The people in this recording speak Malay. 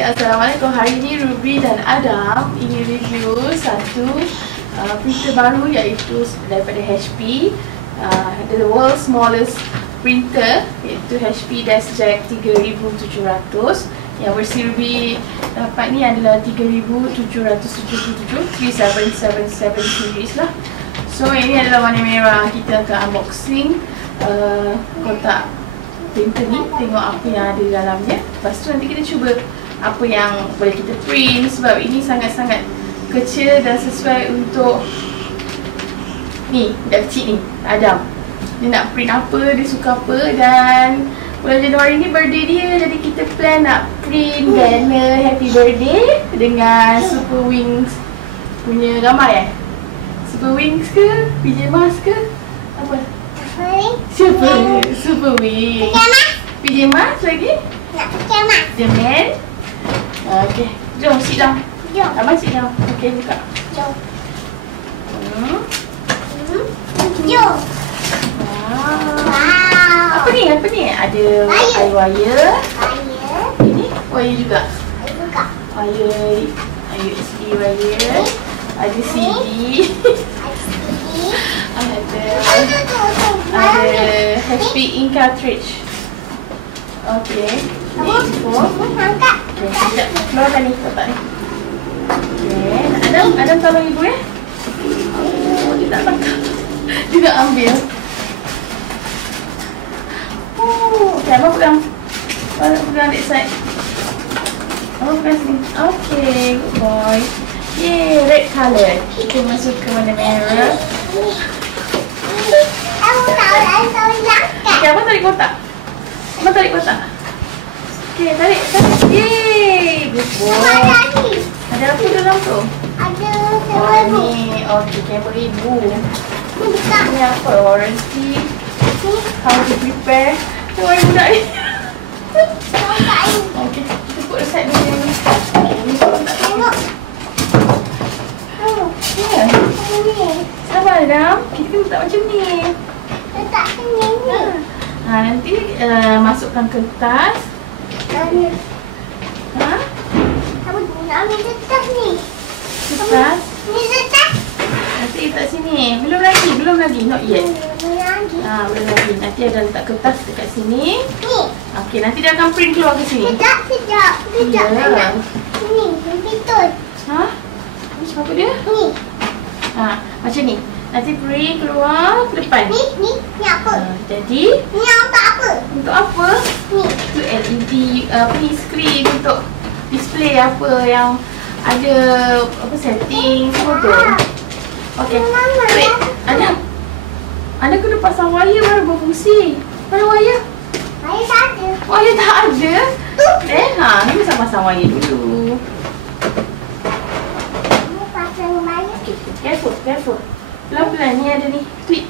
Assalamualaikum. Hari ini Ruby dan Adam ingin review satu printer baru iaitu daripada HP, the world's smallest printer, iaitu HP DeskJet 3700. Yang versi Ruby dapat ni adalah 3777 3777 series lah. So ini adalah warna merah. Kita akan unboxing kotak printer ni, tengok apa yang ada di dalamnya. Lepas tu nanti kita cuba apa yang boleh kita print, sebab ini sangat-sangat kecil dan sesuai untuk ni, budak kecil ni, Adam. Dia nak print apa, dia suka apa. Dan bulan Januari ni birthday dia, jadi kita plan nak print banner happy birthday dengan Super Wings punya gambar. Super Wings ke? PJ Masks ke? Apa? Super Wings. PJ Masks lagi? Nak pakai mask. Jemen. Okay, jom sit down. Jom. Abang sit down. Okay, buka. Jom. Jom. Wow. Apa ni? Apa ni? Ada Wire. wire. Wire. Ini wire juga. Wire juga. Wire USB wire. Ada CD. Ada HP ink cartridge. Okay. Info. Angkat. Okay, sekejap. Keluarkan ni kotak ni. Okay. Adam tolong ibu ya. Oh, dia tak tangkap. Dia nak ambil. Oh, okay, abang pegang. Abang pegang that side. Abang pegang sini. Okay, good boy. Yay, red colour. Kita masuk ke warna merah. Okay, abang tarik kotak. Abang tarik kotak. Okay, tarik. Yeay, good boy. Ada apa dalam tu? Ada Oh, ni. Okay, kamera ibu. Ni apa? Warranty. How to prepare. Tengok ibu budak ni. Okay, kita put aside dulu ni. Ni kalau tak tengok. Ya. Sabar Adam. Kita kena letak macam ni. Letak sini ni. Nanti masukkan kertas. Apa tu nak ambil kertas ni? Kertas. Ni kertas. Nanti letak sini. Belum lagi. Not yet. Belum lagi. Belum lagi. Nanti ada letak kertas dekat sini. Ni. Okey, nanti dia akan print keluar ke sini. Sekejap. Ya. Anak. Ni, betul. Macam apa dia? Ni. Macam ni. Nanti print keluar ke depan. Ni apa? Jadi Ni untuk apa? untuk apa? Ni. Itu LED screen untuk display apa yang ada apa setting semua tu. Okey. Wait, Anda kena pasang wire baru berfungsi. Mana wire? Ayah tak ada. Wire tak ada. Ni mesti pasang wire dulu. Ni pasang wire. Okey, careful. Pelan-pelan ni ada ni. Tweet.